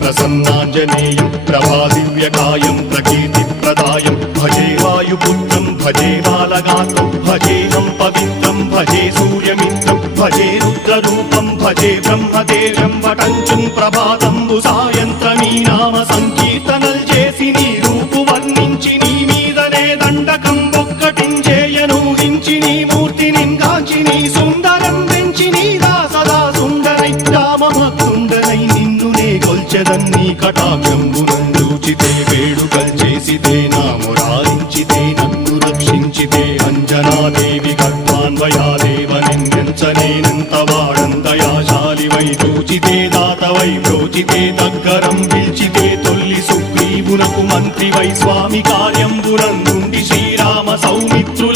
ప్రసన్నాంజనేయం ప్రభాదివ్యకాయం ప్రకీర్తిప్రదాయం భజే వాయుపుత్రం భజే బాలగాత్రం భజేహం పవిత్రం భజే సూర్యమిత్రం భజే రుద్రరూపం భజే బ్రహ్మదేవం వటంచుం ప్రభాతంబు సాయంత్రమీ నామ సంకీర్తనల్ చేసి నీ రూపు వర్ణించి నీ మీదనే దండకం ఒక్కటించేయనూహించి నీ మూర్తిని గాంచి నీ సుందరం పెంచి నీ సదా సుందరై రామభక్తుండనై నిన్నునే కొల్చెదన్నీ కటాక్షంబునందూచితే వేడుకల్ చేసితే నా మురారించితే నన్ను రక్షించితే అంజనాదేవి గర్భాన్వయాదేవ నిందించనేనంత వాడందయాశాలివై చూచితే దాతవై బ్రోచితే దగ్గరం పిలిచితే తొల్లి సుగ్రీవునకు మంత్రివై స్వామి కార్యంబునందుండి శ్రీరామ సౌమిత్రు